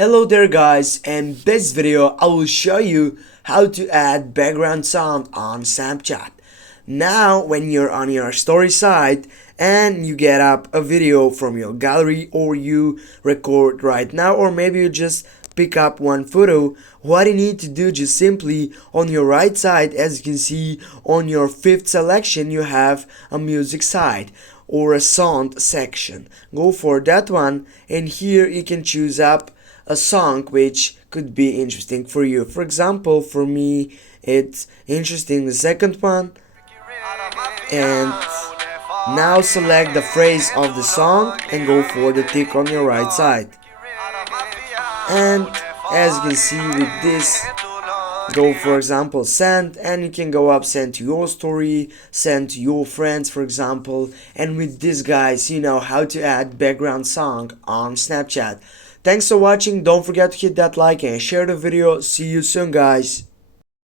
Hello there guys, in this video I will show you how to add background sound on Snapchat. Now when you're on your story site and you get up a video from your gallery or you record right now, or maybe you just pick up one photo, what you need to do, just simply on your right side, as you can see on your fifth selection, you have a music side or a sound section. Go for that one, and here you can choose up a song which could be interesting for you. For example, for me it's interesting the second one, and now select the phrase of the song and go for the tick on your right side. And as you can see with this, go for example send, and you can go up send to your story, send to your friends for example. And with this guys, you know how to add background song on Snapchat. Thanks for watching, don't forget to hit that like and share the video. See you soon guys.